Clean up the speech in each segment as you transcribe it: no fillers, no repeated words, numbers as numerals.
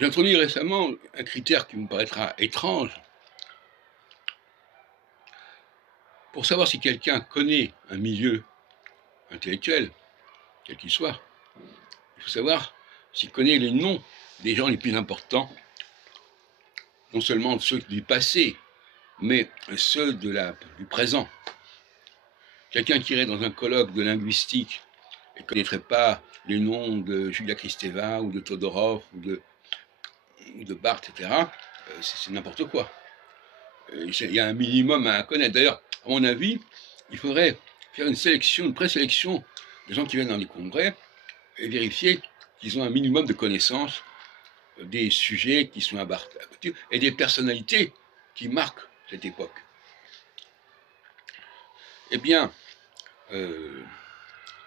J'ai introduit récemment un critère qui vous paraîtra étrange. Pour savoir si quelqu'un connaît un milieu intellectuel, quel qu'il soit, il faut savoir s'il connaît les noms des gens les plus importants, non seulement ceux du passé, mais ceux du présent. Quelqu'un qui irait dans un colloque de linguistique et ne connaîtrait pas les noms de Julia Kristeva ou de Todorov ou de Barthes, etc., c'est n'importe quoi. Il y a un minimum à connaître. D'ailleurs, à mon avis, il faudrait faire une présélection des gens qui viennent dans les congrès et vérifier qu'ils ont un minimum de connaissances des sujets qui sont abattus et des personnalités qui marquent cette époque. Eh bien,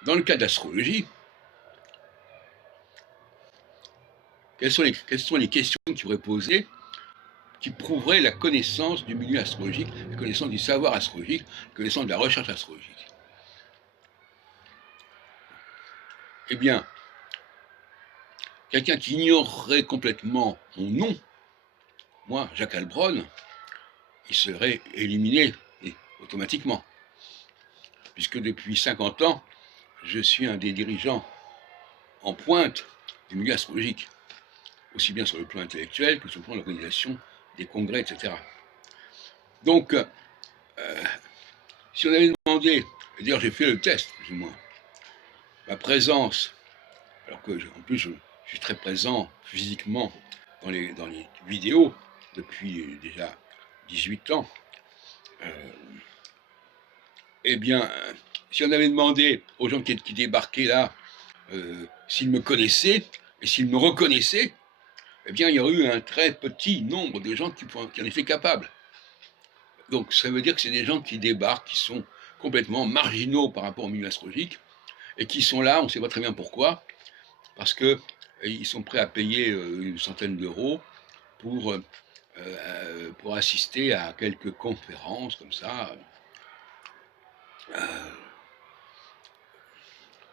dans le cas de l'astrologie, quelles sont les questions qui pourraient poser qui prouveraient la connaissance du milieu astrologique, la connaissance du savoir astrologique, la connaissance de la recherche astrologique? Eh bien, quelqu'un qui ignorerait complètement mon nom, moi, Jacques Heilbronn, il serait éliminé automatiquement. Puisque depuis 50 ans, je suis un des dirigeants en pointe du milieu astrologique, aussi bien sur le plan intellectuel que sur le plan de l'organisation des congrès, etc. Donc, si on avait demandé, et d'ailleurs j'ai fait le test, plus ou moins, ma présence, alors que en plus je suis très présent physiquement dans les vidéos depuis déjà 18 ans, eh bien, si on avait demandé aux gens qui débarquaient là s'ils me connaissaient et s'ils me reconnaissaient, eh bien, il y aurait eu un très petit nombre de gens qui en étaient capables. Donc, ça veut dire que c'est des gens qui débarquent, qui sont complètement marginaux par rapport au milieu astrologique, et qui sont là, on ne sait pas très bien pourquoi, parce qu'ils sont prêts à payer une centaine d'euros pour assister à quelques conférences comme ça,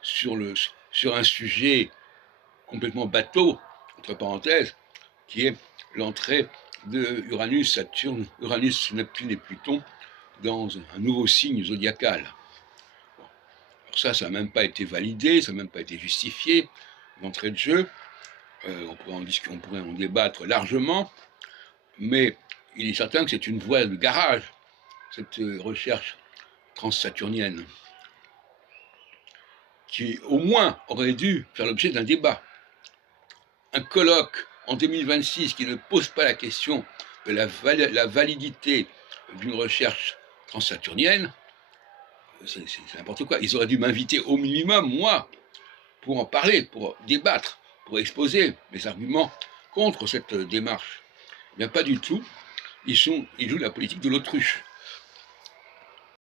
sur un sujet complètement bateau, entre parenthèses, qui est l'entrée de Uranus, Saturne, Uranus, Neptune et Pluton dans un nouveau signe zodiacal. Bon. Alors ça n'a même pas été validé, ça n'a même pas été justifié d'entrée de jeu. On pourrait en débattre largement, mais il est certain que c'est une voie de garage, cette recherche transsaturnienne, qui au moins aurait dû faire l'objet d'un débat. Un colloque en 2026 qui ne pose pas la question de la validité d'une recherche transsaturnienne, c'est n'importe quoi. Ils auraient dû m'inviter au minimum, moi, pour en parler, pour débattre, pour exposer mes arguments contre cette démarche. Bien pas du tout. Ils jouent la politique de l'autruche.